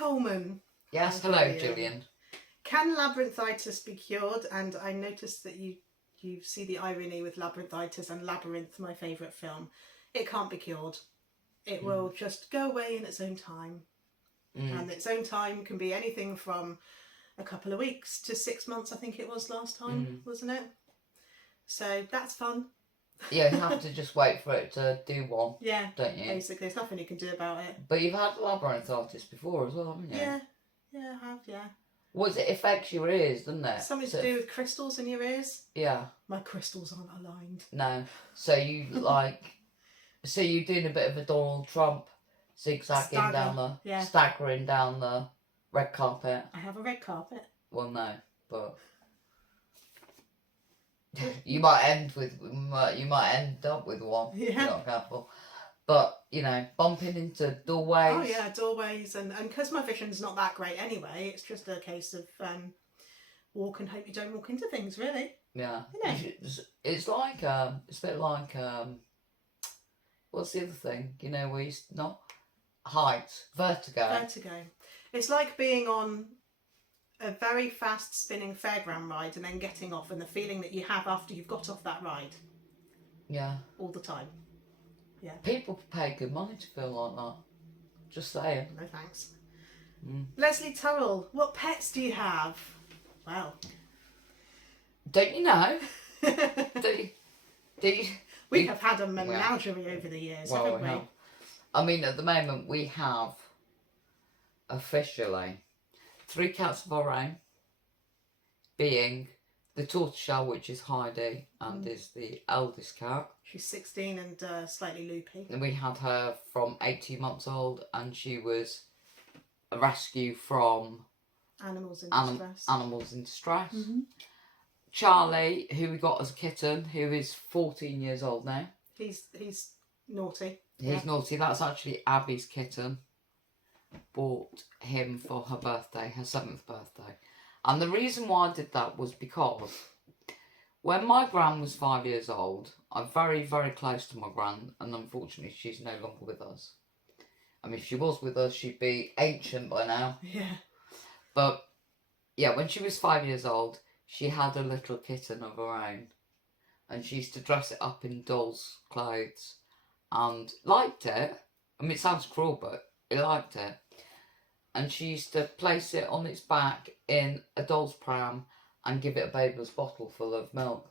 Coleman. Yes, hello, Gillian. Can labyrinthitis be cured? And I noticed that you see the irony with labyrinthitis and Labyrinth, my favourite film. It can't be cured. It will just go away in its own time. And its own time can be anything from a couple of weeks to 6 months, I think it was last time, wasn't it? So that's fun. Yeah, you have to just wait for it to do one. Yeah, don't you? Basically, there's nothing you can do about it. But you've had labyrinthitis before as well, haven't you? Yeah, I have, yeah. Well, it affects your ears, doesn't it? Something to do with crystals in your ears? Yeah. My crystals aren't aligned. No. So you so you're doing a bit of a Donald Trump zigzagging staggering down the red carpet. I have a red carpet. Well, no, but you might end up with one. Yeah. If you're not careful. But, bumping into doorways. Oh yeah, doorways, and because my vision's not that great anyway, it's just a case of walk and hope you don't walk into things, really. Yeah. It's like it's a bit like what's the other thing? Where you not height, vertigo. Vertigo. It's like being on a very fast spinning fairground ride and then getting off, and the feeling that you have after you've got off that ride. Yeah. All the time. Yeah. People pay good money to feel like that. Just saying. No thanks. Leslie Turrell, what pets do you have? Well. Don't you know? do you? We have had a menagerie over the years, haven't we? Have. I mean, at the moment we have officially 3 cats of our own, being the tortoiseshell, which is Heidi, and is the eldest cat. She's 16 and slightly loopy. And we had her from 18 months old, and she was a rescue from Animals in Distress. Charlie, who we got as a kitten, who is 14 years old now. He's naughty. He's naughty. That's actually Abby's kitten. Bought him for her birthday, her 7th birthday. And the reason why I did that was because when my gran was 5 years old, I'm very, very close to my gran, and unfortunately she's no longer with us. I mean, if she was with us, she'd be ancient by now. Yeah. But, yeah, when she was 5 years old, she had a little kitten of her own. And she used to dress it up in doll's clothes and liked it. I mean, it sounds cruel, but it liked it. And she used to place it on its back in a doll's pram and give it a baby's bottle full of milk.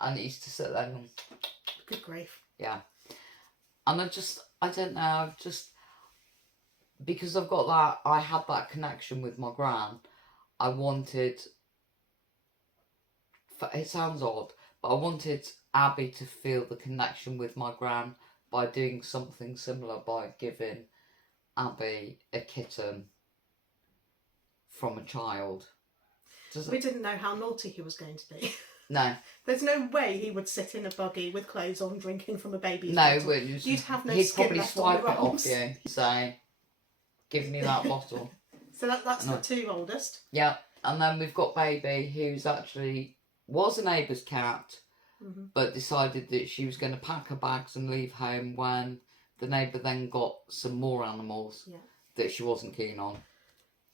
And it used to sit there and... Good grief. Yeah. And I don't know, because I've got that, I had that connection with my gran, I wanted, it sounds odd, but I wanted Abby to feel the connection with my gran by doing something similar, by giving Abby a kitten from a child. We didn't know how naughty he was going to be. No. There's no way he would sit in a buggy with clothes on drinking from a baby's bottle. No, you'd have no he'd skin probably left swipe on your it arms. off you, say, give me that bottle. So that's the 2 oldest. Yeah, and then we've got Baby, who's actually was a neighbour's cat, but decided that she was going to pack her bags and leave home when the neighbour then got some more animals that she wasn't keen on.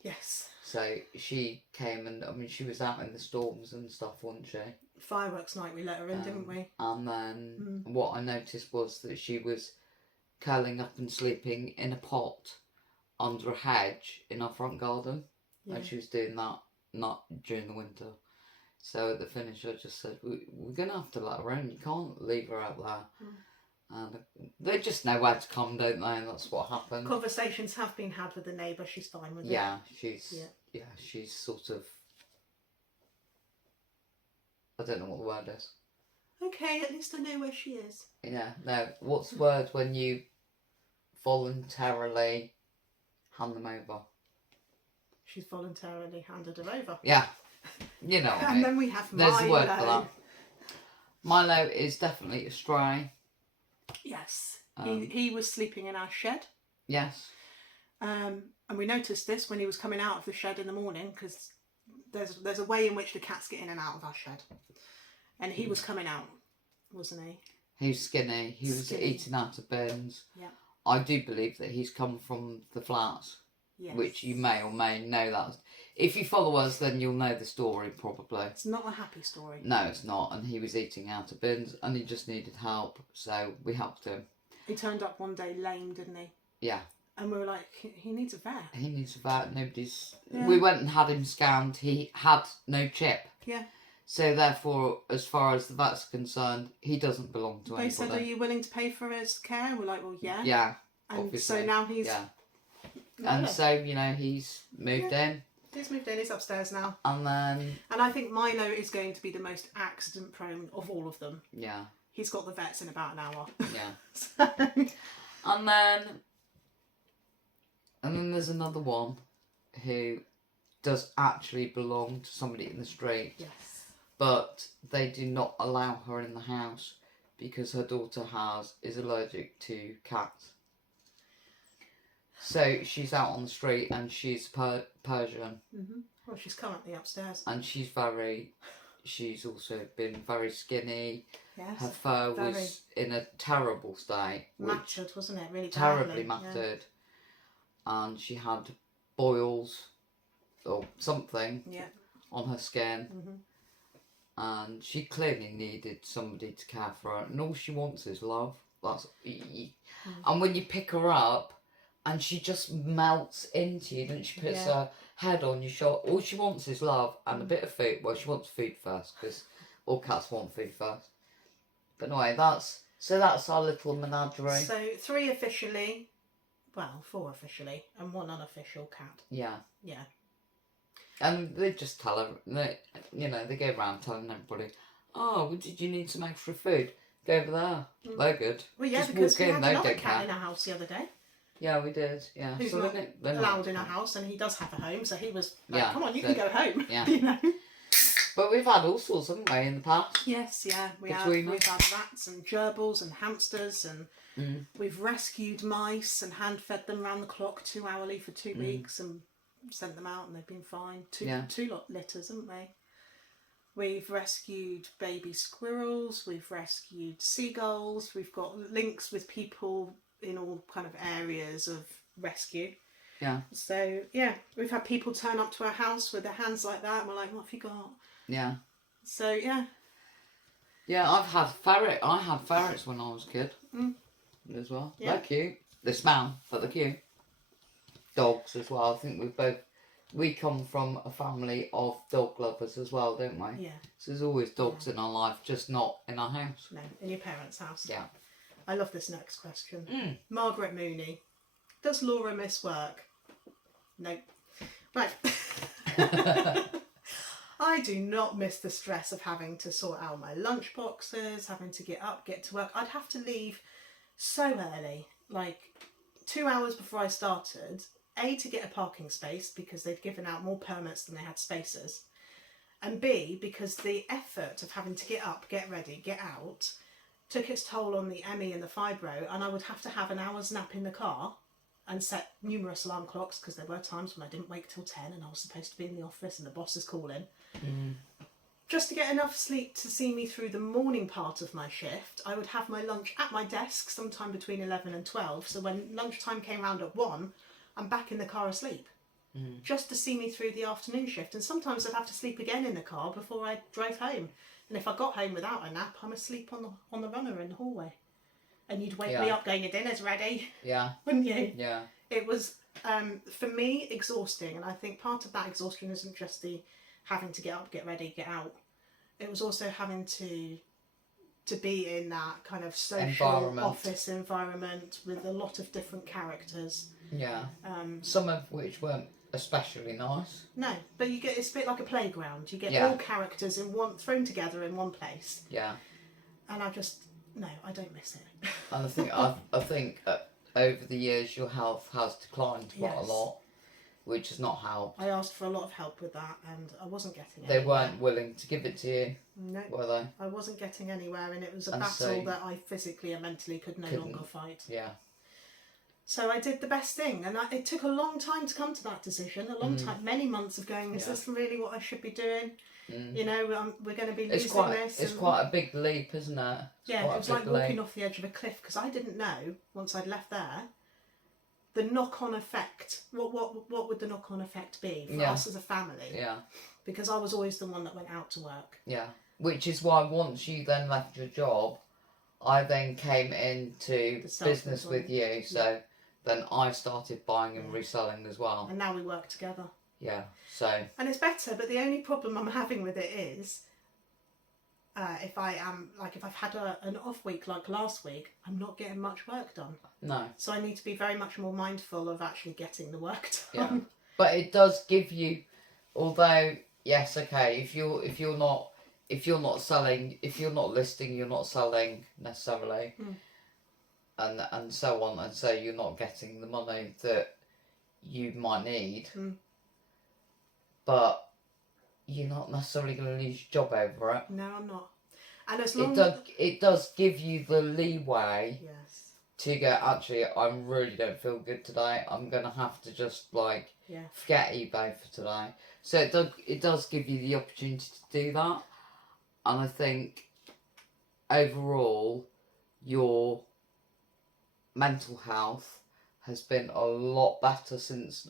Yes. So she came and, I mean, she was out in the storms and stuff, wasn't she? Fireworks night we let her in, didn't we? And then what I noticed was that she was curling up and sleeping in a pot under a hedge in our front garden. Yeah. And she was doing that not during the winter. So at the finish I just said, we're going to have to let her in. You can't leave her out there. And they just know where to come, don't they? And that's what happened. Conversations have been had with the neighbour. She's fine with it. Yeah, she's sort of... I don't know what the word is. Okay, at least I know where she is. Yeah, no. What's the word when you voluntarily hand them over? She's voluntarily handed her over. Yeah. You know what I mean. And then we have Milo. There's a word for that. Milo is definitely a stray. Yes. He was sleeping in our shed. Yes. And we noticed this when he was coming out of the shed in the morning, because there's a way in which the cats get in and out of our shed. And he was coming out, wasn't he? He was skinny. He was eating out of bins. Yeah. I do believe that he's come from the flats. Yes. which you may or may know that. If you follow us, then you'll know the story probably. It's not a happy story. No, it's not. And he was eating out of bins, and he just needed help, so we helped him. He turned up one day lame, didn't he? Yeah. And we were like, he needs a vet. He needs a vet. Nobody's. Yeah. We went and had him scanned. He had no chip. Yeah. So therefore, as far as the vet's concerned, he doesn't belong to They anybody. said, "Are you willing to pay for his care?" We're like, "Well, yeah." Yeah. And obviously. so now he's. Yeah. No, And no. so he's moved in, He's moved in. He's upstairs now. and then And I think Milo is going to be the most accident prone of all of them. yeah, He's got the vets in about an hour. yeah, So, and then there's another one who does actually belong to somebody in the street, yes. but they do not allow her in the house because her daughter is allergic to cats. So she's out on the street, and she's Persian, Mm-hmm. Well, she's currently upstairs. and she's also been very skinny. Yes. Her fur very was in a terrible state, matted, wasn't it? Really terribly badly. matted, and she had boils or something Yeah. on her skin, Mm-hmm. and she clearly needed somebody to care for her, and all she wants is love. And when you pick her up, and she just melts into you, and she puts her head on your shoulder. All she wants is love and a bit of food. Well, she wants food first, because all cats want food first. But anyway, that's our little menagerie. So 3 officially, well, 4 officially, and 1 unofficial cat. Yeah. Yeah. And they just tell her, they go around telling everybody, "Oh, well, did you need some extra food? Go over there. They're good." Well, yeah, Just because walk we in, had they another don't cat care. in our house the other day. Yeah, we did. Yeah. Who's So not they're allowed in our house, and he does have a home, so he was like, Yeah, "Come on, you so- can go home." yeah. You know. But we've had all sorts, haven't we, in the past? Yes, yeah, we have. Between We've us. had rats and gerbils and hamsters, and Mm. we've rescued mice and hand fed them round the clock 2 hourly for 2 weeks, and sent them out, and they've been fine. Two lot litters, haven't they? We've rescued baby squirrels. We've rescued seagulls. We've got links with people in all kind of areas of rescue. Yeah. So yeah, we've had people turn up to our house with their hands like that, and we're like, "What have you got?" Yeah. So yeah. Yeah, I had ferrets when I was a kid as well. Yeah. They're cute. They smell, but they're cute. Dogs as well. I think we come from a family of dog lovers as well, don't we? Yeah. So there's always dogs in our life, just not in our house. No, in your parents' house. Yeah. I love this next question. Margaret Mooney. Does Laura miss work? No. Right. I do not miss the stress of having to sort out my lunch boxes, having to get up, get to work. I'd have to leave so early, like 2 hours before I started, A, to get a parking space because they'd given out more permits than they had spaces, and B, because the effort of having to get up, get ready, get out took its toll on the ME and the fibro, and I would have to have an hour's nap in the car and set numerous alarm clocks, because there were times when I didn't wake till 10 and I was supposed to be in the office and the boss is calling. Just to get enough sleep to see me through the morning part of my shift. I would have my lunch at my desk sometime between 11 and 12, so when lunchtime came round at 1, I'm back in the car asleep. Just to see me through the afternoon shift, and sometimes I'd have to sleep again in the car before I drove home. And if I got home without a nap, I'm asleep on the runner in the hallway. And you'd wake me up going, "Your dinner's ready," Yeah. wouldn't you? Yeah. It was, for me, exhausting. And I think part of that exhaustion isn't just the having to get up, get ready, get out. It was also having to be in that kind of social office environment with a lot of different characters. Yeah. Some of which weren't especially nice. No, but it's a bit like a playground. You get all characters thrown together in one place. Yeah. And I don't miss it. And I think over the years your health has declined quite a lot, which has not helped. I asked for a lot of help with that, and I wasn't getting it. They weren't willing to give it to you, no, were they? I wasn't getting anywhere, and it was a And battle so that I physically and mentally could no longer fight. Yeah. So I did the best thing, and it took a long time to come to that decision. A long time, many months of going, is this really what I should be doing? You know, we're going to be losing this. It's quite a big leap, isn't it? It was like walking off the edge of a cliff, because I didn't know, once I'd left there, the knock-on effect. What would the knock-on effect be for Yeah. us as a family? Yeah. Because I was always the one that went out to work. Yeah. Which is why once you then left your job, I then came into The self-employed. business with you. So then I started buying and reselling as well. And now we work together. Yeah. So. And it's better, but the only problem I'm having with it is, if I've had an off week like last week, I'm not getting much work done. No. So I need to be very much more mindful of actually getting the work Yeah. done. But it does give you, although yes, okay, if you're not selling, if you're not listing, you're not selling necessarily, and so on, and so you're not getting the money that you might need, but you're not necessarily going to lose your job over it. No, I'm not. And as long it does give you the leeway yes. to go, actually, I really don't feel good today. I'm going to have to just like forget eBay for today. So it does give you the opportunity to do that. And I think overall, your mental health has been a lot better since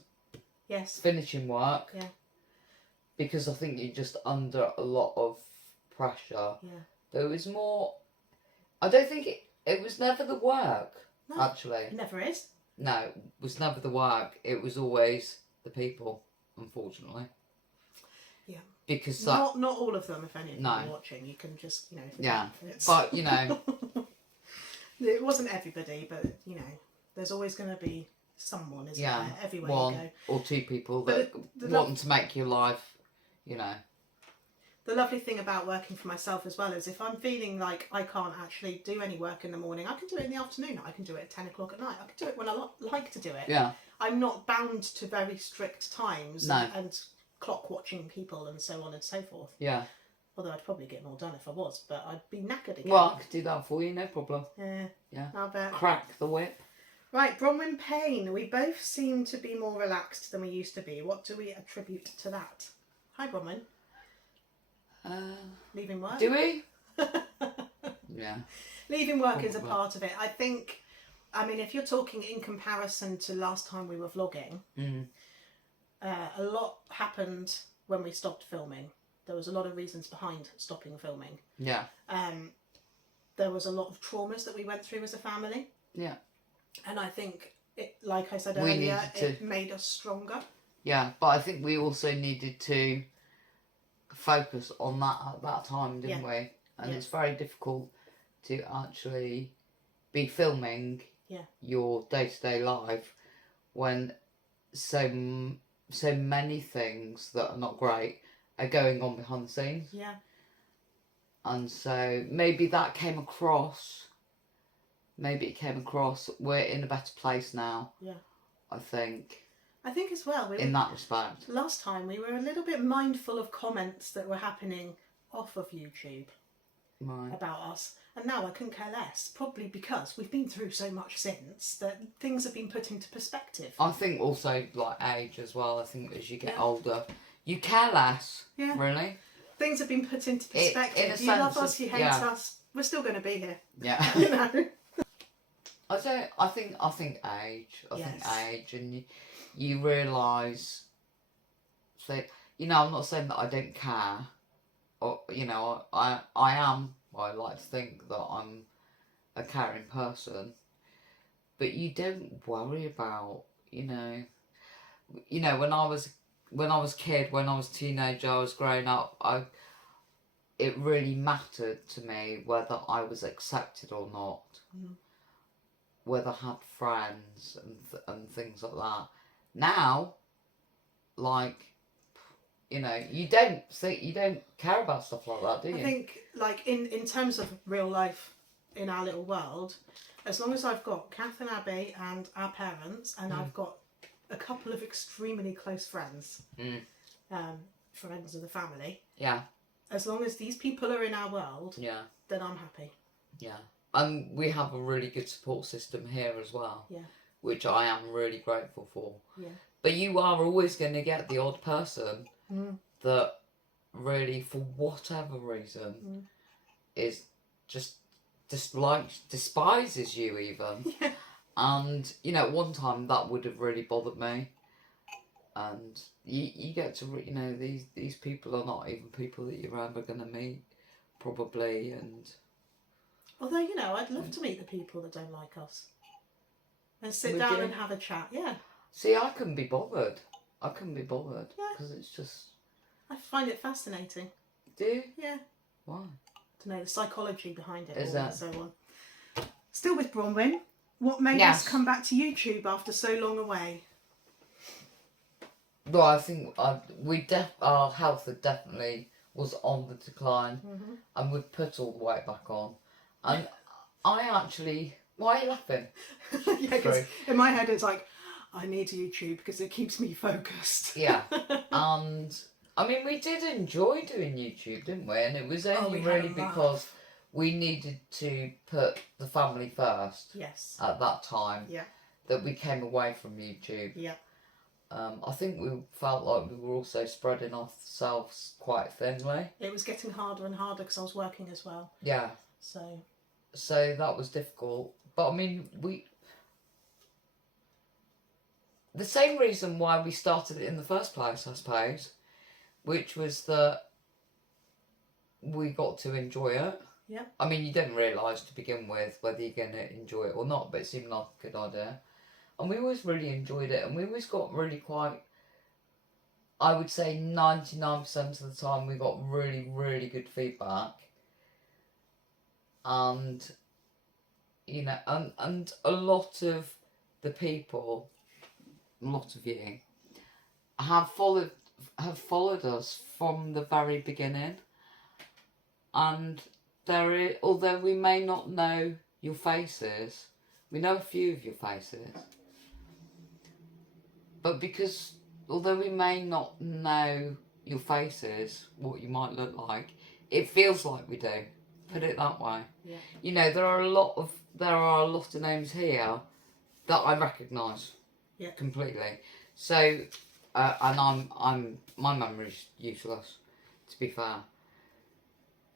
finishing work. Yeah. Because I think you're just under a lot of pressure. Yeah. There was more. I don't think it was never the work. No, actually. It never is. No, it was never the work. It was always the people, unfortunately. Yeah. Because not all of them. If any of them are watching, you can just Yeah. But it wasn't everybody, but there's always going to be someone, isn't there? Everywhere one you go. or two people that want to make your life, The lovely thing about working for myself as well is if I'm feeling like I can't actually do any work in the morning, I can do it in the afternoon. I can do it at 10 o'clock at night. I can do it when I like to do it. Yeah. I'm not bound to very strict times No. and clock watching people and so on and so forth. Yeah. Although I'd probably get more done if I was, but I'd be knackered again. Well, I could do that for you, no problem. Yeah. I bet. Crack the whip. Right, Bronwyn Payne. We both seem to be more relaxed than we used to be. What do we attribute to that? Hi, Bronwyn. Leaving work? Do we? Yeah. Leaving work is a part of it. I think, if you're talking in comparison to last time we were vlogging, a lot happened when we stopped filming. There was a lot of reasons behind stopping filming. Yeah. There was a lot of traumas that we went through as a family. Yeah. And I think, like I said earlier, it made us stronger. Yeah, but I think we also needed to focus on that at that time, didn't we? And it's very difficult to actually be filming your day-to-day life when so many things that are not great are going on behind the scenes. Yeah. And so maybe that came across. Maybe it came across. We're in a better place now. Yeah. I think as well. In that respect. Last time we were a little bit mindful of comments that were happening off of YouTube about us. And now I couldn't care less. Probably because we've been through so much since that things have been put into perspective. I think also like age as well. I think as you get older, you care less. Yeah. Really. Things have been put into perspective. You love us, you hate us. We're still going to be here. Yeah. I think age. I think age, and you realise. So I'm not saying that I don't care, or I am. I like to think that I'm a caring person, but you don't worry about when I was kid, when I was teenager, I was growing up. It really mattered to me whether I was accepted or not. Whether I had friends and things like that. Now, you don't care about stuff like that, do you? I think, in terms of real life in our little world, as long as I've got Kath and Abby and our parents, and I've got a couple of extremely close friends, friends of the family. Yeah. As long as these people are in our world, then I'm happy. Yeah. And we have a really good support system here as well. Yeah. Which I am really grateful for. Yeah. But you are always going to get the odd person that really, for whatever reason, is just despises you even. Yeah. And, you know, at one time that would have really bothered me. And you get to, you know, these people are not even people that you're ever going to meet, probably. And Although, you know, I'd love to meet the people that don't like us. And sit Would down you? and have a chat. Yeah. see, I couldn't be bothered. Yeah. Because it's just. I find it fascinating. Do you? Yeah. Why? To know the psychology behind it Is all that- and so on. Still with Bronwyn, what made Yes. us come back to YouTube after so long away? Well, I think our health had definitely was on the decline, and we'd put all the weight back on. And I actually, why are you laughing? Yeah, 'cause Sorry. in my head it's like, I need YouTube because it keeps me focused. Yeah, and I mean we did enjoy doing YouTube, didn't we? And it was only we had a really laugh. because we needed to put the family first Yes. at that time. Yeah. That we came away from YouTube. Yeah. I think we felt like we were also spreading ourselves quite thinly. It was getting harder and harder because I was working as well. Yeah. So that was difficult. But I mean, the same reason why we started it in the first place, I suppose, which was that we got to enjoy it. Yeah. I mean, you didn't realise to begin with whether you're going to enjoy it or not, but it seemed like a good idea. And we always really enjoyed it, and we always got really quite, I would say 99% of the time we got really, really good feedback. And, you know, and a lot of the people, a lot of you, have followed us from the very beginning. And although we may not know your faces, we know a few of your faces. But because, although we may not know your faces, what you might look like, it feels like we do. Put it that way. Yeah. You know, there are a lot of names here that I recognise. Yeah. Completely. So, and my memory's useless, to be fair.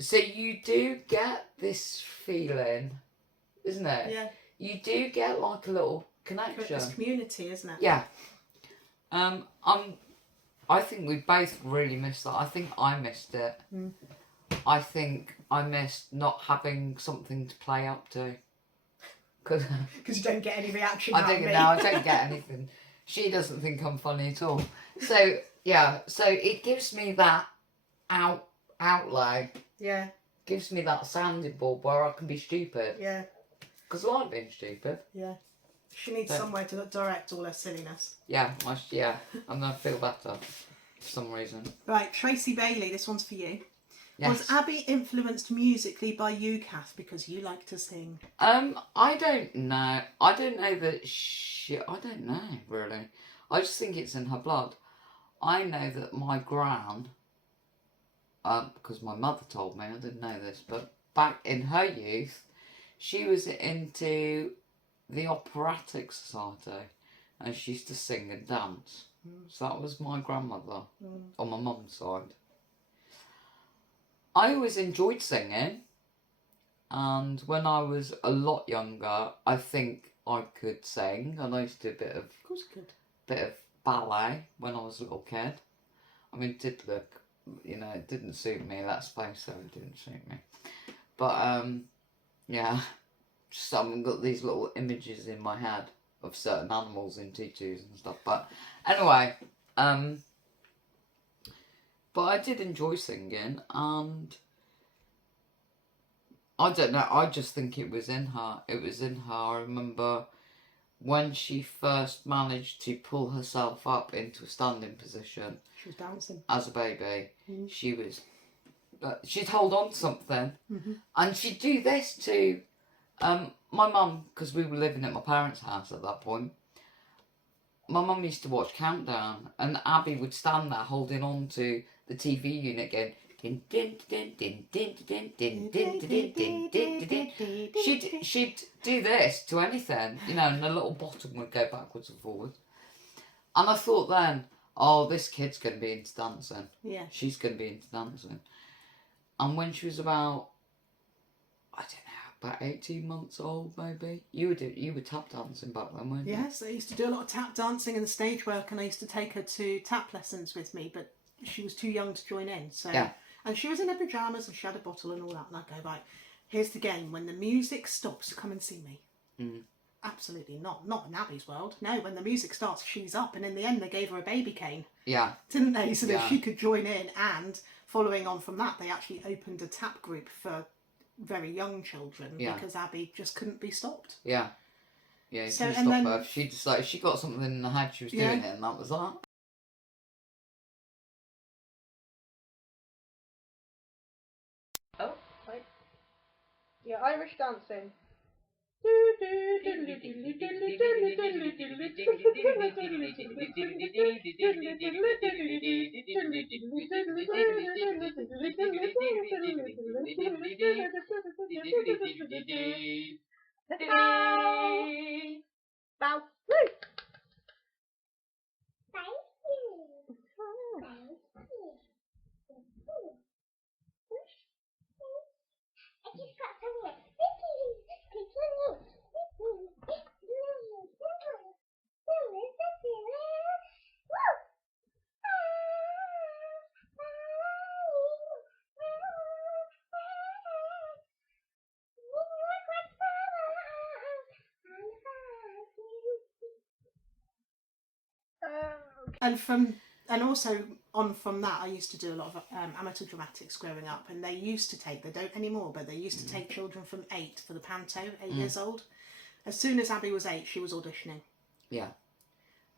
So you do get this feeling, isn't it? yeah, You do get like a little connection. it's community, isn't it? Yeah. I think we both really missed that. I think I missed it. Mm. I think I missed not having something to play up to. Because you don't get any reaction. I out of don't me. know, I don't get anything. She doesn't think I'm funny at all. So yeah, so it gives me that outlay. Yeah. Gives me that sounding board where I can be stupid. Yeah. Because I like being stupid. Yeah. She needs Yeah. somewhere to direct all her silliness. Yeah, I'm gonna feel better for some reason. Right, Tracy Bailey, this one's for you. Yes. Was Abby influenced musically by you, Kath, because you like to sing? I don't know. I don't know that I don't know, really. I just think it's in her blood. I know that my gran, because my mother told me, I didn't know this, but back in her youth, she was into the Operatic Society, and she used to sing and dance. So that was my grandmother, on my mum's side. I always enjoyed singing, and when I was a lot younger, I think I could sing, and I used to do Of course you could. bit of ballet when I was a little kid. I mean, it did look, you know, it didn't suit me, let's face it, it didn't suit me. But, yeah, just I've got these little images in my head of certain animals in tutus and stuff. But anyway, but I did enjoy singing, and I don't know, I just think it was in her. It was in her. I remember when she first managed to pull herself up into a standing position. She was bouncing. As a baby, Mm. she was. She'd hold on to something, and she'd do this to my mum, because we were living at my parents' house at that point. My mum used to watch Countdown, and Abby would stand there holding on to the TV unit going. Din, din, din, din, din, din, din, din, din, din, din, din, din. She'd do this to anything, you know, and the little bottom would go backwards and forwards. And I thought then, oh, this kid's going to be into dancing. Yeah. She's going to be into dancing. And when she was about, I don't know, about 18 months old, maybe. You were tap dancing back then, weren't you? Yes, I used to do a lot of tap dancing and stage work, and I used to take her to tap lessons with me, but she was too young to join in. So, Yeah. And she was in her pyjamas and she had a bottle and all that, and I'd go, right, here's the game. When the music stops, come and see me. Absolutely not. Not in Abby's world. No, when the music starts, she's up. And in the end, they gave her a baby cane. Yeah. Didn't they? So that she could join in. And following on from that, they actually opened a tap group for very young children because Abby just couldn't be stopped. Yeah. Yeah, you So, couldn't stop her. She just she got something in her head, she was doing it, and that was that. Oh, wait. Yeah, Irish dancing. Bow. And also on from that, I used to do a lot of amateur dramatics growing up, and they don't anymore, but they used to take children from 8 for the panto, 8 years old. As soon as Abby was 8, she was auditioning. Yeah.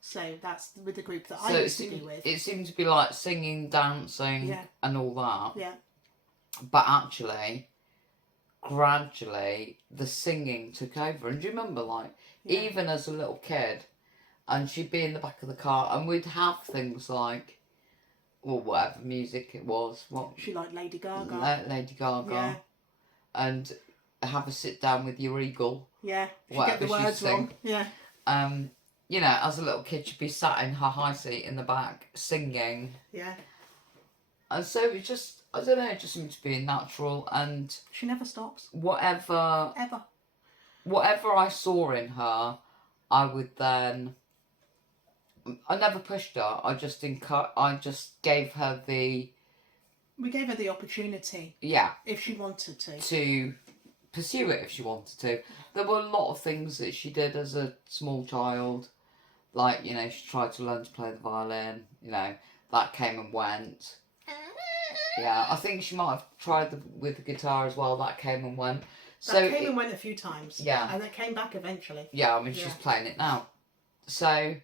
So that's with the group that I used to be with. It seemed to be like singing, dancing, and all that. Yeah. But actually, gradually, the singing took over. And do you remember, like, even as a little kid, and she'd be in the back of the car, and we'd have things like, well, whatever music it was. What she liked Lady Gaga. Lady Gaga. Yeah. And have a sit down with your eagle. Yeah. She'd get the words wrong. Yeah. You know, as a little kid, she'd be sat in her high seat in the back singing. Yeah. And so it just, I don't know, it just seemed to be natural, and she never stops. Whatever I saw in her, I would then. I never pushed her. I just gave her the. We gave her the opportunity. Yeah. If she wanted to. To pursue it if she wanted to. There were a lot of things that she did as a small child. Like, you know, she tried to learn to play the violin. You know, that came and went. Yeah, I think she might have tried with the guitar as well. That came and went. That came and went a few times. Yeah. And it came back eventually. Yeah, I mean, she's playing it now. So,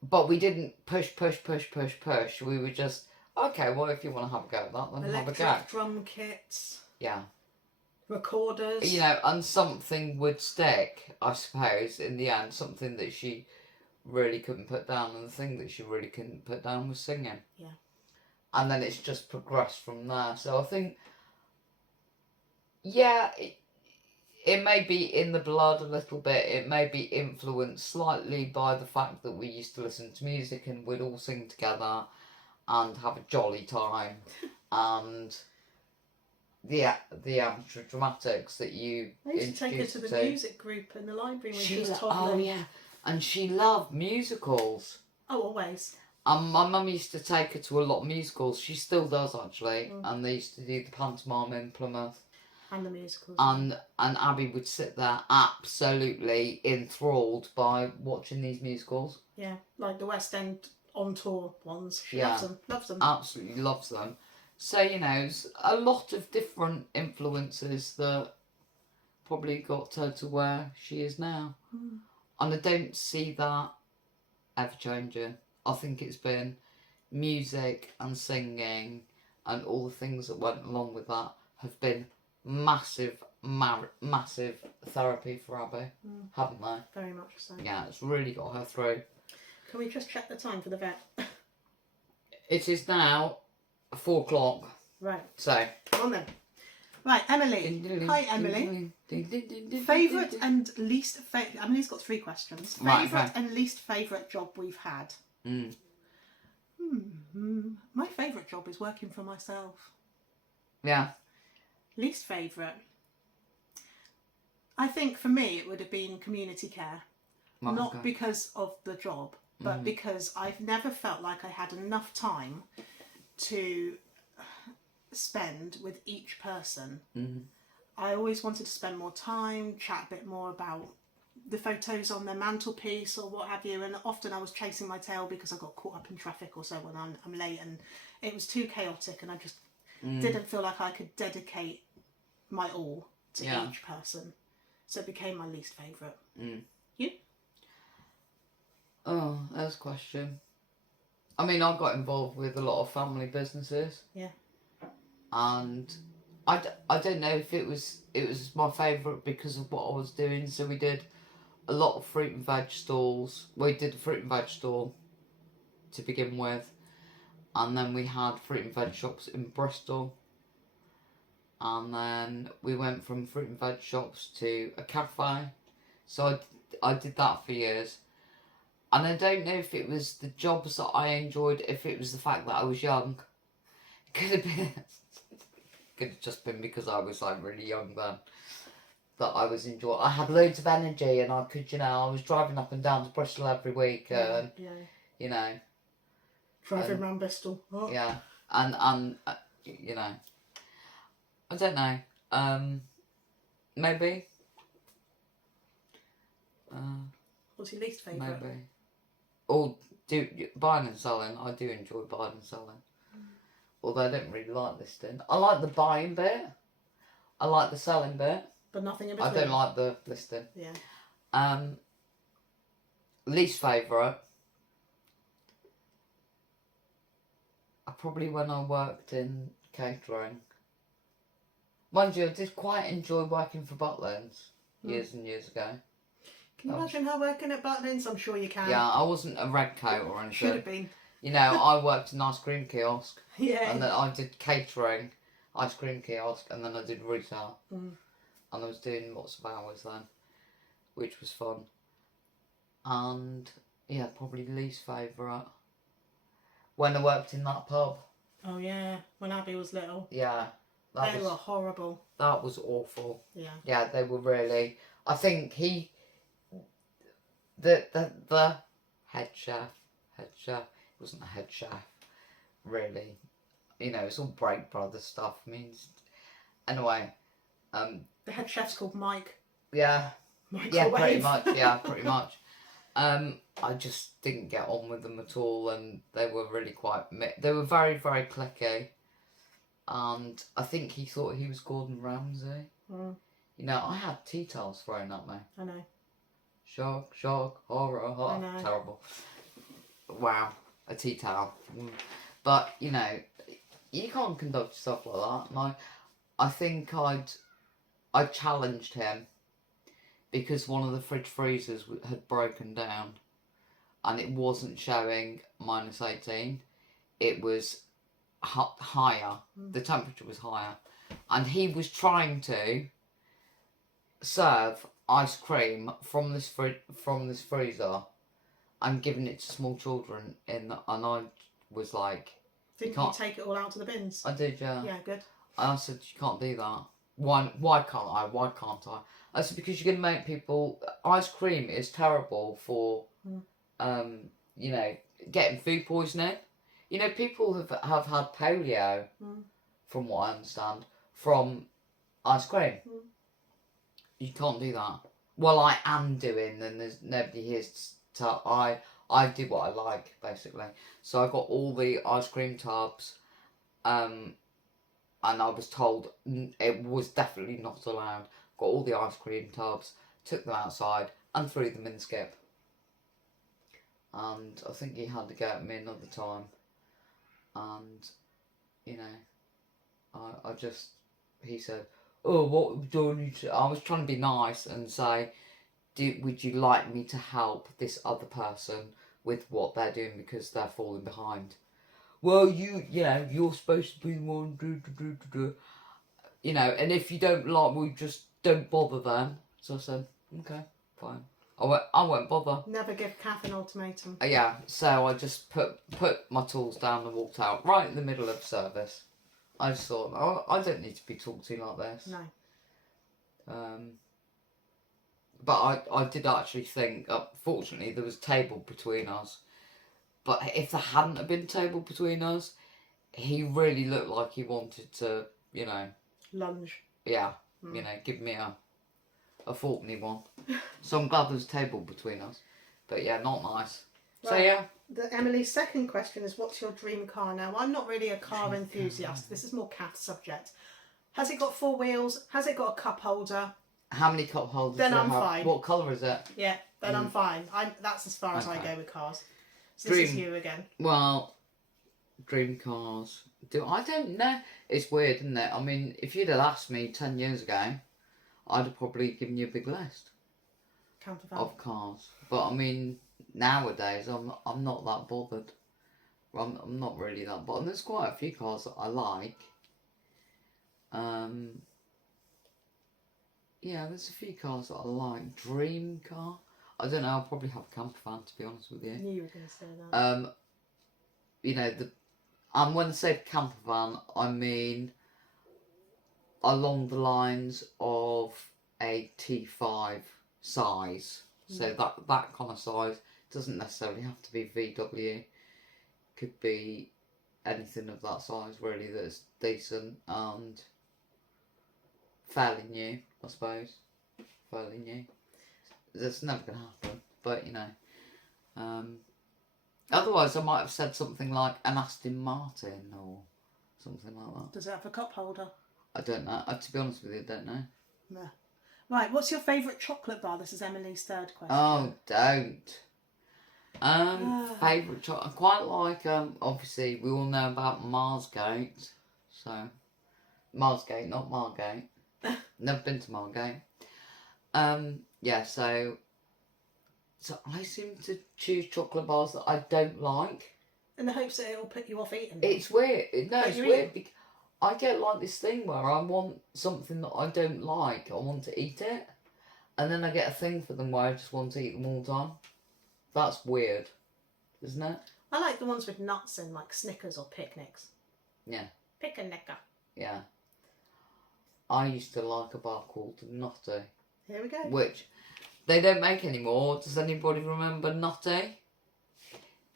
but we didn't push. We were just, okay, well, if you want to have a go at that, then have a go. Electric drum kits. Yeah. Recorders. You know, and something would stick, I suppose, in the end. Something that she really couldn't put down. And the thing that she really couldn't put down was singing. Yeah. And then it's just progressed from there. So I think, yeah, it may be in the blood a little bit. It may be influenced slightly by the fact that we used to listen to music and we'd all sing together and have a jolly time. And the amateur dramatics that you I used to take her to the music group in the library when she was toddling. Oh, yeah. And she loved musicals. Oh, always. My mum used to take her to a lot of musicals. She still does, actually. And they used to do the pantomime in Plymouth. And the musicals. And Abby would sit there absolutely enthralled by watching these musicals. Yeah, like the West End on tour ones. She loves them. Loves them. Absolutely loves them. So, you know, it's a lot of different influences that probably got her to where she is now. And I don't see that ever changing. I think it's been music and singing and all the things that went along with that have been massive therapy for Abby, haven't they? Very much so. Yeah, it's really got her through. Can we just check the time for the vet? It is now 4 o'clock. Right. So. Come on then. Right, Emily. Hi, Emily. Favourite and least favourite... Emily's got 3 questions. Favourite and least favourite job we've had. My favourite job is working for myself. Yeah. Least favourite. I think for me it would have been community care. Right, Not okay. because of the job, but because I've never felt like I had enough time to spend with each person. I always wanted to spend more time, chat a bit more about the photos on their mantelpiece or what have you, and often I was chasing my tail because I got caught up in traffic or so when I'm late, and it was too chaotic, and I just didn't feel like I could dedicate my all to each person, so it became my least favourite. You? Oh, there's a question. I mean, I got involved with a lot of family businesses. Yeah. And I don't know if it was my favourite because of what I was doing. So we did a lot of fruit and veg stalls. We did a fruit and veg stall to begin with. And then we had fruit and veg shops in Bristol. And then we went from fruit and veg shops to a cafe. So I did that for years. And I don't know if it was the jobs that I enjoyed, if it was the fact that I was young. Could have been, could have just been because I was like really young then. That I was enjoying. I had loads of energy, and I could, I was driving up and down to Bristol every week, and driving around Bristol. Oh. Yeah, and I don't know. Maybe. What's your least favourite? Maybe. Or buying and selling. I do enjoy buying and selling. Although I don't really like listing. I like the buying bit. I like the selling bit. But nothing in between. I don't like the listing. Yeah. Least favourite. Probably when I worked in catering. Mind you, I did quite enjoy working for Butlins years and years ago. Can you imagine her working at Butlins? I'm sure you can. Yeah, I wasn't a red coat or anything. Should have been. I worked in an ice cream kiosk. Yeah. And then I did catering, ice cream kiosk, and then I did retail. And I was doing lots of hours then, which was fun. And, yeah, probably least favourite. When I worked in that pub. Oh, yeah. When Abby was little. Yeah. They were horrible. That was awful. Yeah. Yeah, they were really... I think the head chef, he wasn't a head chef, really. It's all Break Brothers stuff. Anyway. The head chef's called Mike. Yeah. Microwave. Yeah, pretty much. Yeah, pretty much. I just didn't get on with them at all, and they were really they were very, very cliquey. And I think he thought he was Gordon Ramsay. I had tea towels thrown at me. I know. Shock, horror. I know. Terrible. Wow, a tea towel. But, you can't conduct yourself like that. And I think I challenged him because one of the fridge freezers had broken down and it wasn't showing -18. It was higher. The temperature was higher. And he was trying to serve ice cream from this freezer and giving it to small children and I was like, Didn't you take it all out to the bins? I did, yeah. Yeah, good. And I said, you can't do that. Why can't I? Why can't I? I said, because you're going to make people... Ice cream is terrible for, getting food poisoning. People have had polio, from what I understand, from ice cream. You can't do that. Well, I am doing, and there's nobody here to tell. I do what I like, basically. So I got all the ice cream tubs, and I was told it was definitely not allowed. Got all the ice cream tubs, took them outside, and threw them in the skip. And I think he had to go at me another time. And, he said, oh, what do you do? I was trying to be nice and say, would you like me to help this other person with what they're doing because they're falling behind? Well, you're supposed to be the one, and if you don't like me, just don't bother then. So I said, okay, fine. I won't bother. Never give Kath an ultimatum. Yeah, so I just put my tools down and walked out right in the middle of service. I just thought, I don't need to be talked to like this. No. But I did actually think, fortunately, there was a table between us. But if there hadn't have been a table between us, he really looked like he wanted to, you know, Lunge. yeah, you know, give me a fork-me one. So I'm glad there's a table between us. But yeah, not nice. So Right. yeah. Emily's second question is, what's your dream car? Now, I'm not really a car enthusiast. This is more Kath's subject. Has it got 4 wheels? Has it got a cup holder? How many cup holders Then do you I'm have? fine. What colour is it? Yeah, then I'm fine. That's as far as I Okay. go with cars. So this is Dream. you again. Well, dream cars. I don't know. It's weird, isn't it? I mean, if you'd have asked me 10 years ago, I'd have probably given you a big list Countervan. of cars. But I mean, nowadays I'm not that bothered. I'm not really that bothered. And there's quite a few cars that I like. Yeah, there's a few cars that I like. Dream car. I don't know. I'll probably have a camper van, to be honest with I you. knew you were going to say that. You know, and when I say camper van, I mean along the lines of a T5 size. So that kind of size doesn't necessarily have to be VW. Could be anything of that size really that's decent and fairly new, I suppose. Fairly new. That's never going to happen, but you know. Otherwise, I might have said something like an Aston Martin or something like that. Does it have a cup holder? I don't know. To be honest with you, I don't know. No. Right, what's your favourite chocolate bar? This is Emily's third question. Oh, don't. Favourite chocolate? I quite like, obviously, we all know about Marsgate. So, Marsgate, not Margate. Never been to Margate. Yeah, so I seem to choose chocolate bars that I don't like. In the hopes that it'll put you off eating them. It's weird. No, But it's you weird. I get like this thing where I want something that I don't like. I want to eat it. And then I get a thing for them where I just want to eat them all the time. That's weird. Isn't it? I like the ones with nuts in, like Snickers or Picnics. Yeah. Pick-a-nicker. Yeah. I used to like a bar called Nutty. Here we go. Which they don't make anymore. Does anybody remember Nutty?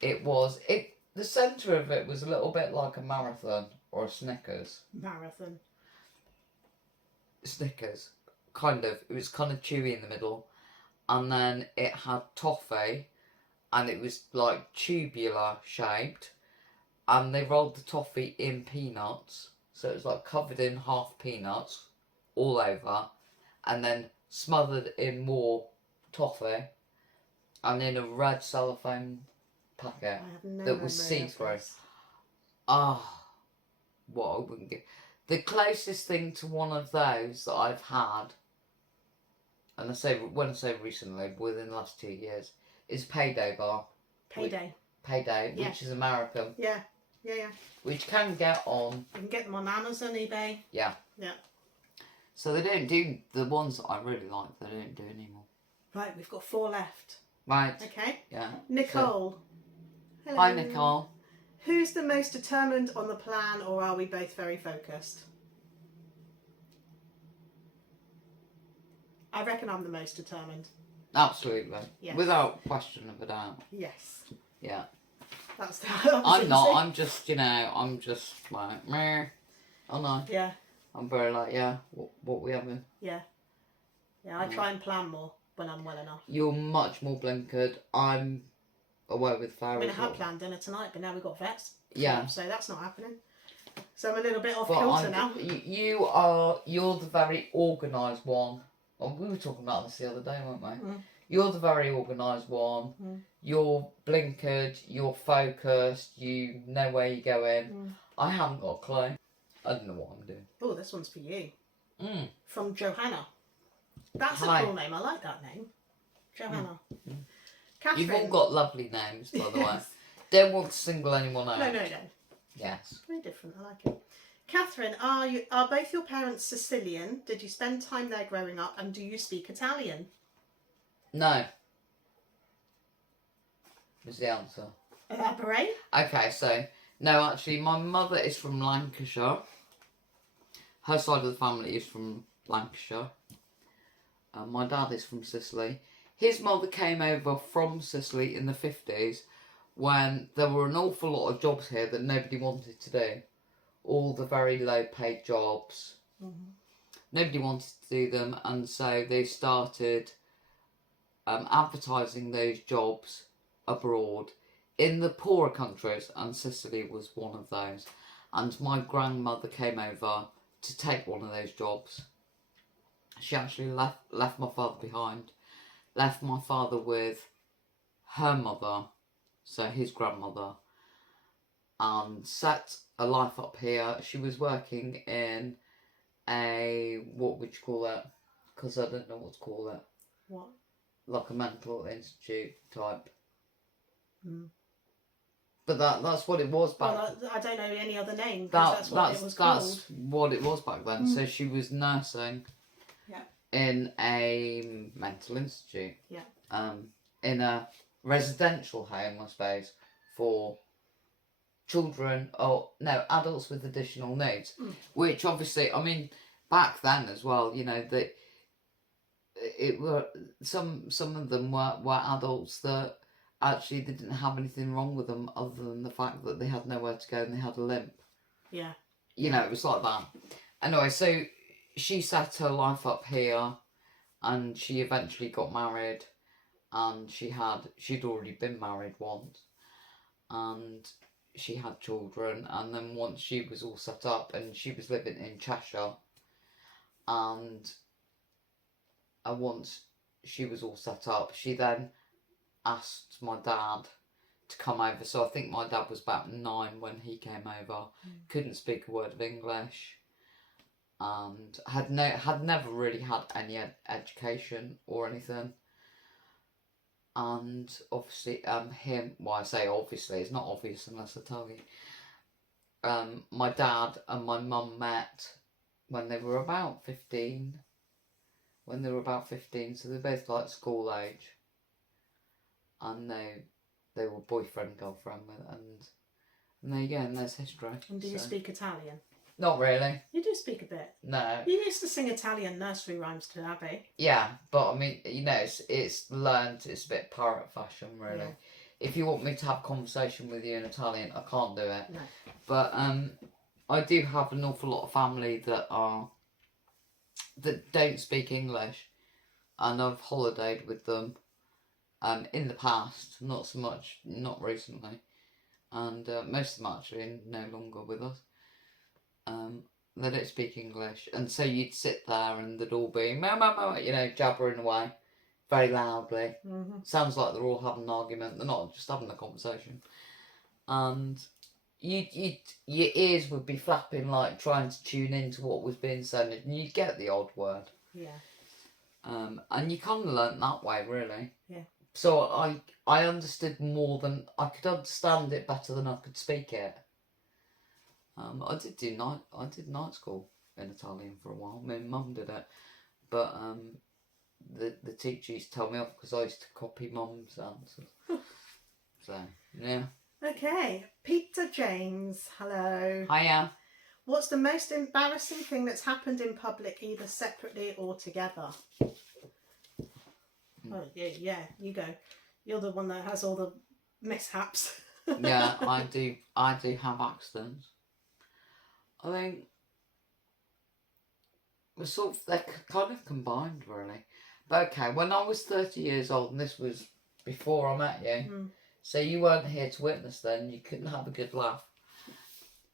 The centre of it was a little bit like a Marathon or a Snickers. Marathon. Snickers. Kind of. It was kind of chewy in the middle. And then it had toffee. And it was like tubular shaped. And they rolled the toffee in peanuts. So it was like covered in half peanuts all over. And then smothered in more toffee. And in a red cellophane packet I have no that was memory of see-through. this. What I wouldn't get. The closest thing to one of those that I've had, and when I say recently, within the last 2 years, is Payday bar. Payday. Payday, Yeah. which is American. Yeah. Which can get on. You can get them on Amazon, eBay. Yeah. Yeah. So they don't do the ones that I really like. They don't do anymore. Right, we've got 4 left. Right. Okay. Yeah. Nicole. So, hi, Nicole. Who's the most determined on the plan, or are we both very focused? I reckon I'm the most determined. Absolutely. Yes. Without question of a doubt. Yes. Yeah. That's the I'm not. I'm just, I'm just like, meh. Oh no. Yeah. I'm very like, yeah, what we having? Yeah. Yeah, I try and plan more when I'm well enough. You're much more blinkered. I'm away with Farah. I mean, I had planned dinner tonight, but now we've got vets. Yeah. So that's not happening. So I'm a little bit off But kilter now. you're the very organised one. Oh, we were talking about this the other day, weren't we? Mm. You're the very organised one. Mm. You're blinkered. You're focused. You know where you're going. Mm. I haven't got a clue. I don't know what I'm doing. Oh, this one's for you. Mm. From Johanna. That's Hi. a cool name. I like that name. Johanna. Mm. Catherine. You've all got lovely names, by the way. Yes. Don't want to single anyone out. No. Yes. Very different. I like it. Catherine, are both your parents Sicilian? Did you spend time there growing up? And do you speak Italian? No. Was the answer. Elaborate. Okay, so, no, actually, my mother is from Lancashire. Her side of the family is from Lancashire. My dad is from Sicily. His mother came over from Sicily in the 50s when there were an awful lot of jobs here that nobody wanted to do. All the very low paid jobs. Mm-hmm. Nobody wanted to do them, and so they started advertising those jobs abroad in the poorer countries, and Sicily was one of those. And my grandmother came over to take one of those jobs. She actually left my father behind, left my father with her mother, so his grandmother, and set a life up here. She was working in a, what would you call it? Because I don't know what to call it. What? Like a mental institute type. Mm. But that's what it was back. Well, I don't know any other name. That's what it was called. That's what it was back then. So she was nursing. Yeah. In a mental institute. Yeah. In a residential home, I suppose, for children, or no, adults with additional needs. Which obviously, I mean, back then as well, you know, that it were some of them were adults that actually they didn't have anything wrong with them other than the fact that they had nowhere to go and they had a limp. Yeah. You know, it was like that. Anyway, so she set her life up here, and she eventually got married, and she'd already been married once, and she had children, and then once she was all set up, and she was living in Cheshire, and once she was all set up, she then asked my dad to come over. So I think my dad was about 9 when he came over. Couldn't speak a word of English, and had never really had any education or anything. And obviously, well, I say obviously, it's not obvious unless I tell you. My dad and my mum met when they were about 15. So they're both like school age. And they were boyfriend, girlfriend, and there you go, and there's history. And do you speak Italian? Not really. You do speak a bit. No. You used to sing Italian nursery rhymes to Abby. Yeah, but I mean, you know, it's learned. It's a bit parrot fashion, really. Yeah. If you want me to have a conversation with you in Italian, I can't do it. No. But I do have an awful lot of family that don't speak English, and I've holidayed with them. In the past, not so much, not recently, and most of them actually no longer with us. They don't speak English, and so you'd sit there and they'd all be you know, jabbering away very loudly. Mm-hmm. Sounds like they're all having an argument. They're not, just having a conversation, and your ears would be flapping, like trying to tune into what was being said, and you'd get the odd word. Yeah. And you kind of learnt that way, really. Yeah. So I understood more than I could understand it better than I could speak it. I did night school in Italian for a while. My mum did it, but the teacher used to tell me off because I used to copy mum's answers. So yeah. Okay, Peter James. Hello. Hiya. What's the most embarrassing thing that's happened in public, either separately or together? Oh, yeah, you go. You're the one that has all the mishaps. Yeah, I do have accidents. I think they're kind of combined, really. But okay, when I was 30 years old, and this was before I met you, so you weren't here to witness then, you couldn't have a good laugh.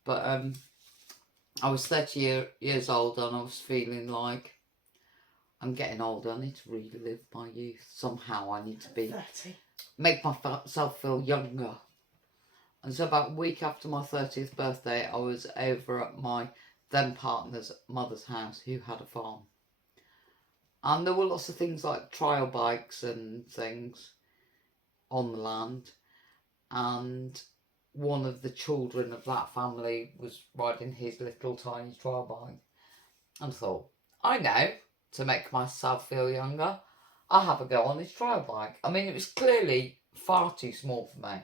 But I was 30 years old, and I was feeling like, I'm getting older, I need to relive my youth. Somehow I need to 30. Make myself feel younger. And so about a week after my 30th birthday, I was over at my then partner's mother's house, who had a farm. And there were lots of things like trial bikes and things on the land. And one of the children of that family was riding his little tiny trial bike. And I thought, I know, to make myself feel younger, I'll have a go on his trial bike. I mean, it was clearly far too small for me.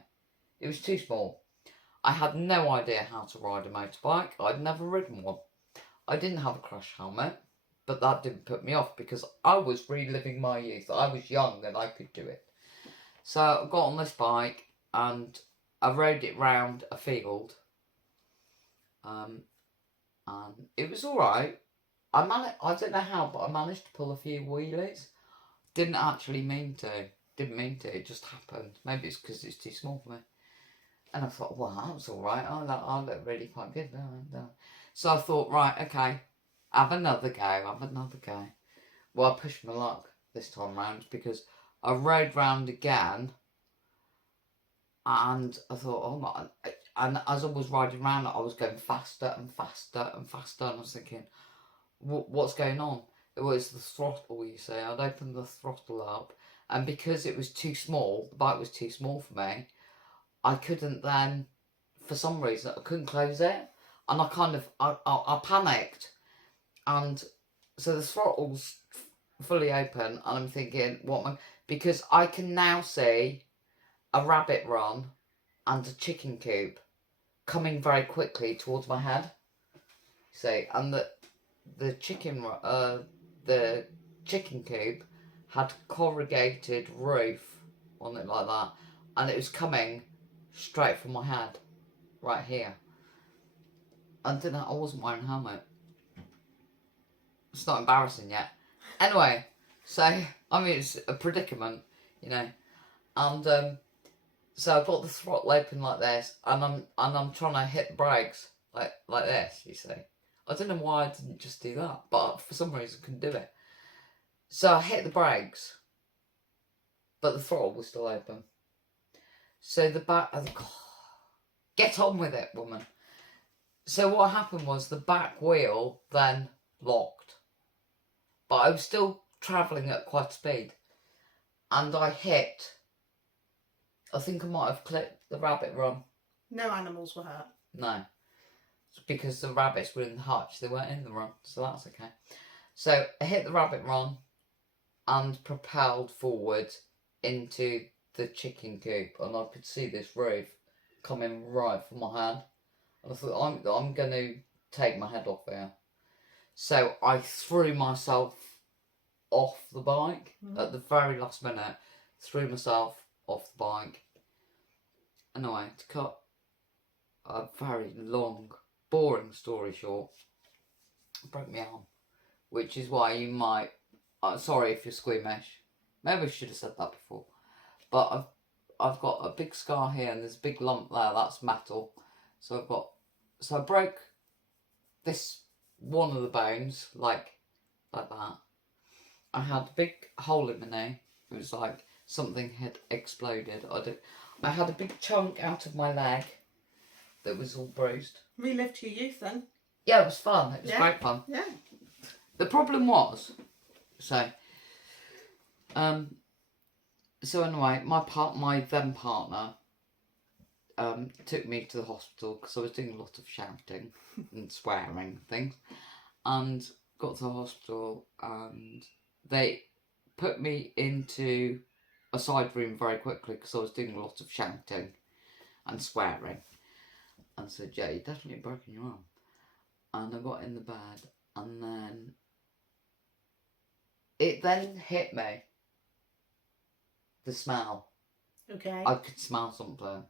It was too small. I had no idea how to ride a motorbike. I'd never ridden one. I didn't have a crash helmet. But that didn't put me off because I was reliving my youth. I was young and I could do it. So I got on this bike and I rode it round a field. And it was alright. I don't know how, but I managed to pull a few wheelies. Didn't actually mean to. Didn't mean to. It just happened. Maybe it's because it's too small for me. And I thought, well, that was alright. I look really quite good. So I thought, right, okay, have another go. Well, I pushed my luck this time round because I rode round again and I thought, oh my. And as I was riding round, I was going faster and faster and faster. And I was thinking, what's going on? It was the throttle, you see. I'd opened the throttle up. And because it was too small, the bike was too small for me, I couldn't then, for some reason, I couldn't close it. And I panicked. And so the throttle's fully open. And I'm thinking, because I can now see a rabbit run and a chicken coop coming very quickly towards my head. See, and the chicken coop had corrugated roof on it like that, and it was coming straight from my head, right here. And then I wasn't wearing a helmet. It's not embarrassing yet. Anyway, so I mean it's a predicament, you know, and so I've got the throttle open like this, and I'm trying to hit the brakes like this. You see, I don't know why I didn't just do that, but for some reason I couldn't do it. So I hit the brakes, but the throttle was still open. So the back, get on with it, woman. So what happened was the back wheel then locked, but I was still travelling at quite speed, and I hit. I think I might have clipped the rabbit run. No animals were hurt. No. It's because the rabbits were in the hutch. They weren't in the run, so that's okay. So I hit the rabbit run and propelled forward into the chicken coop. And I could see this roof coming right from my hand. And I thought, I'm going to take my head off here. So I threw myself off the bike at the very last minute. Threw myself off the bike. Anyway, to cut a very long, boring story short, I broke my arm, which is why you might. Sorry if you're squeamish. Maybe I should have said that before. But I've got a big scar here, and there's a big lump there. That's metal. So I broke this one of the bones like that. I had a big hole in my knee. It was like something had exploded. I had a big chunk out of my leg that was all bruised. Relived your youth then. Yeah, it was fun. It was great fun. Yeah. The problem was, so anyway, my then partner took me to the hospital because I was doing a lot of shouting and swearing and things, and got to the hospital and they put me into a side room very quickly because I was doing a lot of shouting and swearing, and said, yeah, you definitely broken your arm. And I got in the bed, and then it then hit me, the smell. Okay. I could smell something.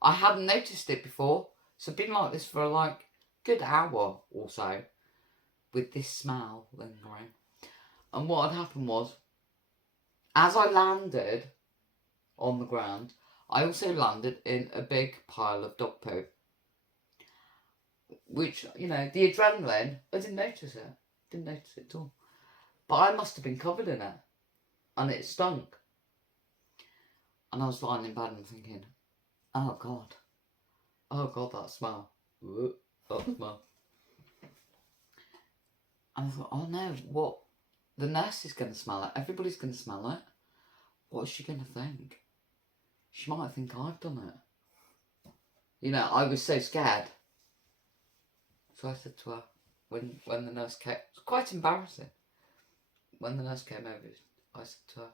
I hadn't noticed it before, so I've been like this for like a good hour or so with this smell lingering. And what had happened was, as I landed on the ground, I also landed in a big pile of dog poo. Which, you know, the adrenaline, I didn't notice it. Didn't notice it at all. But I must have been covered in it. And it stunk. And I was lying in bed and thinking, oh God, that smell. That smell. And I thought, oh no, what? The nurse is going to smell it. Everybody's going to smell it. What is she going to think? She might think I've done it. You know, I was so scared. So I said to her, when the nurse came, it was quite embarrassing. When the nurse came over, I said to her,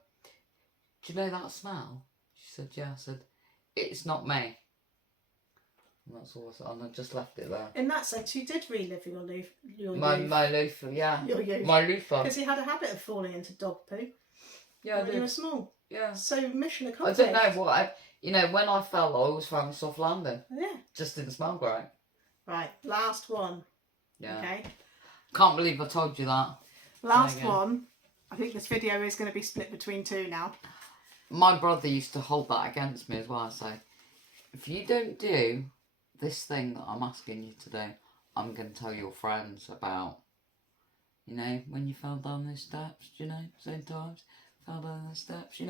do you know that smell? She said, yeah. I said, it's not me. And that's all. And I just left it there. In that sense, you did relive your My youth. loofah, yeah. Your youth. My loofah. Because you had a habit of falling into dog poo. Yeah, I when you were did. small. Yeah. So mission I accomplished. don't know what when I fell, I always found a soft landing. Yeah. Just didn't smell great. Right, last one. Yeah. Okay. Can't believe I told you that. Last one. I think this video is going to be split between two now. My brother used to hold that against me as well. Say, if you don't do this thing that I'm asking you to do, I'm going to tell your friends about, when you fell down those steps, same times, fell down those steps,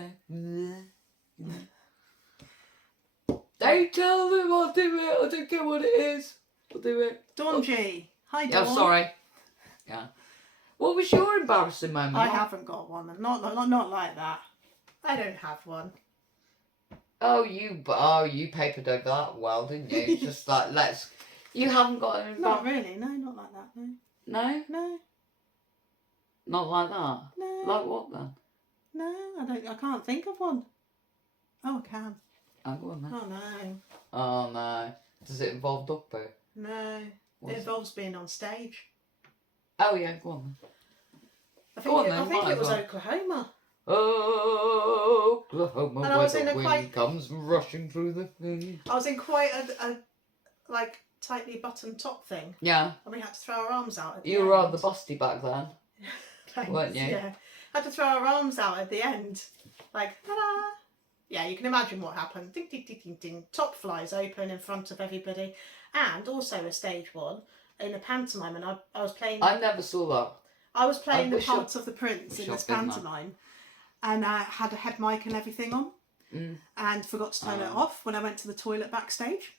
Don't tell them I'll do it. I don't care what it is. I'll do it. Dawn G. Hi, Dawn. Yeah, sorry. Yeah. What was your embarrassing moment? I haven't got one. Not like that. I don't have one. Oh, you papered over that well, didn't you? Just like, you haven't got an Not really. No, not like that. No. No? No. Not like that? No. Like what then? No, I can't think of one. Oh, I can. Oh, go on then. Oh, no. Oh, no. Does it involve dog poo? No. It involves being on stage. Oh, yeah, go on then. I think it was Oklahoma. Oklahoma, and I was where in the wind comes rushing through the thing. I was in quite a tightly buttoned top thing. Yeah. And we had to throw our arms out at the You end. were rather busty back then. Thanks, weren't you? Yeah. Had to throw our arms out at the end. Like, ta-da! Yeah, you can imagine what happened. Ding, ding, ding, ding, ding. Top flies open in front of everybody. And also a stage one in a pantomime. And I was playing... I never saw that. I was playing the part of the prince in this pantomime. And I had a head mic and everything on. And forgot to turn it off when I went to the toilet backstage.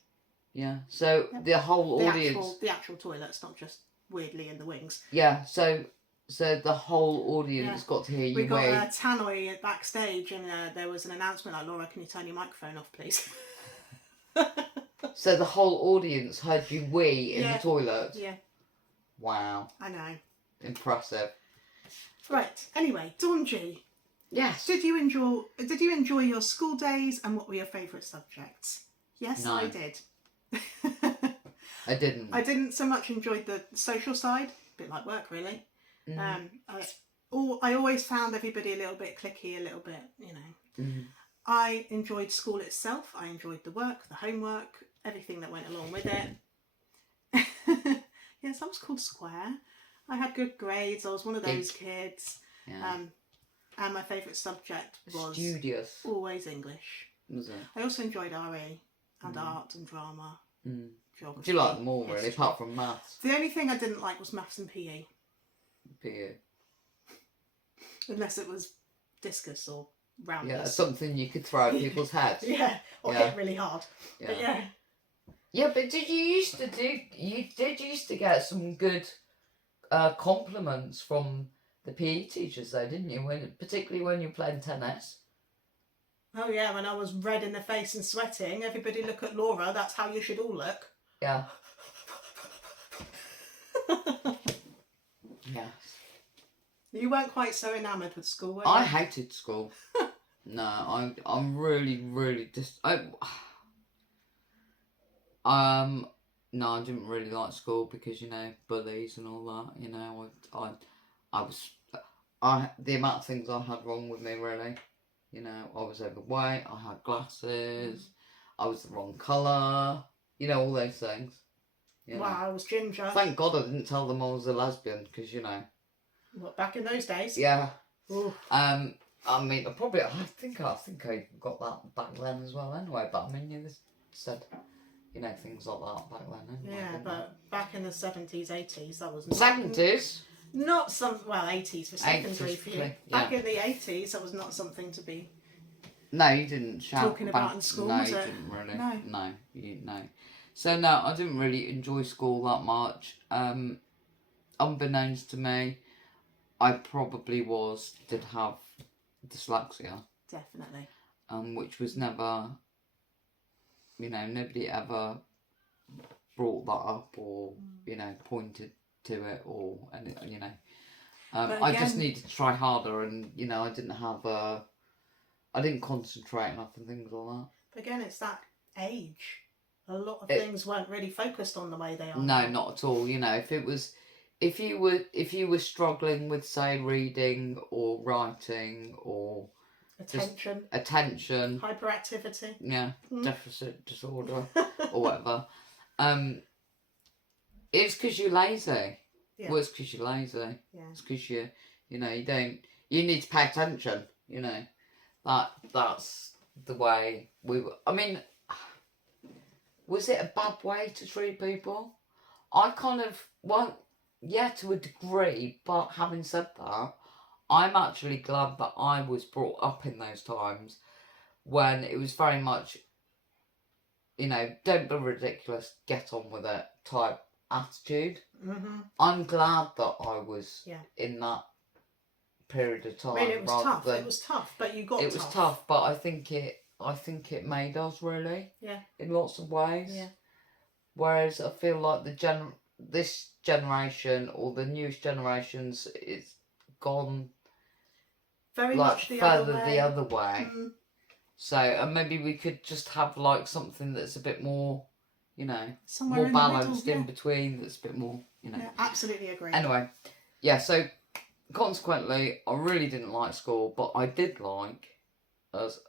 Yeah. So the whole audience... The actual toilet's not just weirdly in the wings. Yeah, so the whole audience got to hear you. We got a tannoy backstage, and there was an announcement like, "Laura, can you turn your microphone off, please?" So the whole audience heard you wee in the toilet. Yeah. Wow. I know. Impressive. Right. Anyway, Dawn G. Yes. Did you enjoy your school days, and what were your favourite subjects? Yes, No. I did. I didn't. I didn't so much enjoy the social side, a bit like work really. I always found everybody a little bit cliquey, a little bit, I enjoyed school itself. I enjoyed the work, the homework, everything that went along with it. Yes, I was called Square. I had good grades. I was one of those kids. Yeah. And my favourite subject was studious. Always English. Was it? I also enjoyed RE and art and drama. Geography. Do you like them all really, apart from maths? The only thing I didn't like was maths and PE. PE. Unless it was discus or rounders. Yeah, something you could throw at people's heads. Yeah, or hit really hard. Yeah. But yeah. Yeah, but did you used to get some good compliments from the PE teachers though, didn't you? Particularly when you played tennis. Oh yeah, when I was red in the face and sweating, everybody look at Laura, that's how you should all look. Yeah. Yes. You weren't quite so enamoured with school, were you? I hated school. No, I'm really no, I didn't really like school because bullies and all that. The amount of things I had wrong with me really. I was overweight. I had glasses. I was the wrong colour. All those things. Wow, I was ginger. Thank God I didn't tell them I was a lesbian because What, back in those days? Yeah. Ooh. I mean, I think I got that back then as well. Anyway, but you just said, things like that back then. Anyway, yeah, but back in the 70s, 80s, that was 70s. Not some 80s for secondary 80s, for you. yeah. Back in the 80s, that was not something to be. No, you didn't shout talking about in school. No, was you it? didn't really. No. No. So no, I didn't really enjoy school that much. Unbeknownst to me, I probably did have dyslexia. Definitely. Which was never, nobody ever brought that up or, pointed to it or anything, I just needed to try harder and, I didn't concentrate enough and things like that. But again, it's that age a lot of things weren't really focused on the way they are. No, now. not at all. You know, if you were struggling with, say, reading or writing or attention, hyperactivity, deficit disorder or whatever, it's because you're lazy. Yeah. Well, it's because you're lazy. Yeah. It's because you need to pay attention. You know, that's the way we were. I mean, was it a bad way to treat people? I kind of, yeah, to a degree, but having said that, I'm actually glad that I was brought up in those times when it was very much, you know, don't be ridiculous, get on with it type attitude. Mm-hmm. I'm glad that I was in that period of time. I mean, it was tough. It was tough, but you got. It was tough, but I think it made us really. Yeah. In lots of ways. Yeah. Whereas I feel like this generation or the newest generations, it's gone very like much the further other way. the other way. Mm. So, and maybe we could just have like something that's a bit more, you know, somewhere more balanced in between. That's a bit more, you know. Yeah, absolutely agree. Anyway, yeah. So, consequently, I really didn't like school, but I did like, as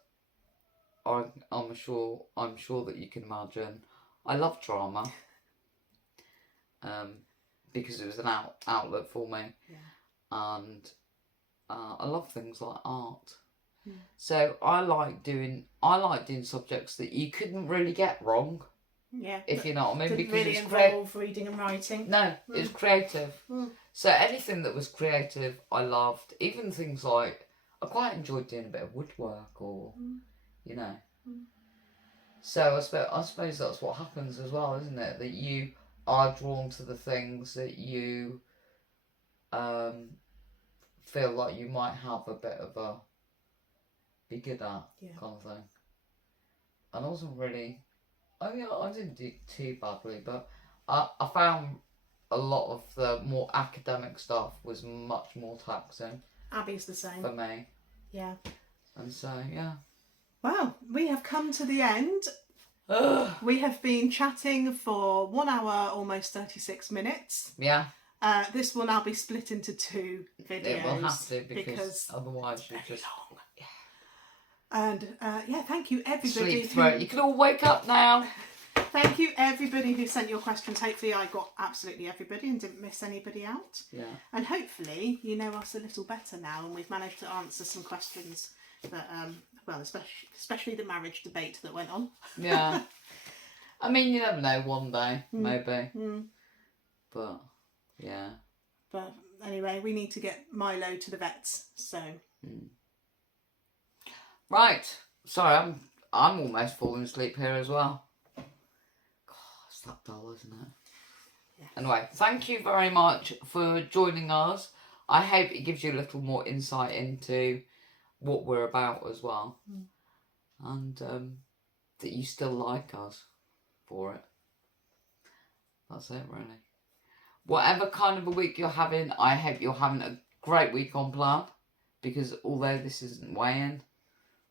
I'm sure that you can imagine, I love drama. Because it was an outlet for me, and I love things like art. Yeah. So I like doing subjects that you couldn't really get wrong. Yeah. If you know what I mean, didn't because really involve reading and writing. No, it was creative. Mm. So anything that was creative, I loved. Even things like I quite enjoyed doing a bit of woodwork, or you know. Mm. So I suppose that's what happens as well, isn't it? That you are drawn to the things that you feel like you might have a bit of a be good at, kind of thing. And I wasn't really, I didn't do too badly, but I found a lot of the more academic stuff was much more taxing. Abby's the same. For me. Yeah. And so, yeah. Well, we have come to the end. We have been chatting for 1 hour, almost 36 minutes. Yeah. This will now be split into 2 videos. It will have to, because otherwise you just... long. Yeah. And thank you everybody. Sleep throat. You can all wake up now. Thank you everybody who sent your questions. Hopefully I got absolutely everybody and didn't miss anybody out. Yeah. And hopefully you know us a little better now, and we've managed to answer some questions that, well, especially the marriage debate that went on. Yeah. I mean, you never know, one day, maybe. Mm. But, yeah. But anyway, we need to get Milo to the vets, so... Mm. Right. Sorry, I'm almost falling asleep here as well. God, it's that dull, isn't it? Yeah. Anyway, thank you very much for joining us. I hope it gives you a little more insight into what we're about as well. Mm. And that you still like us for it. That's it, really. Whatever kind of a week you're having, I hope you're having a great week on plan. Because although this isn't weighing,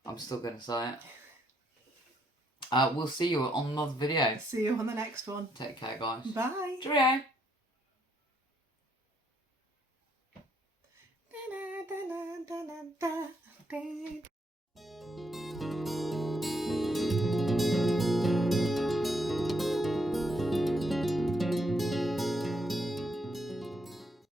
I'm still going to say it. We'll see you on another video. See you on the next one. Take care, guys. Bye. Cheerio.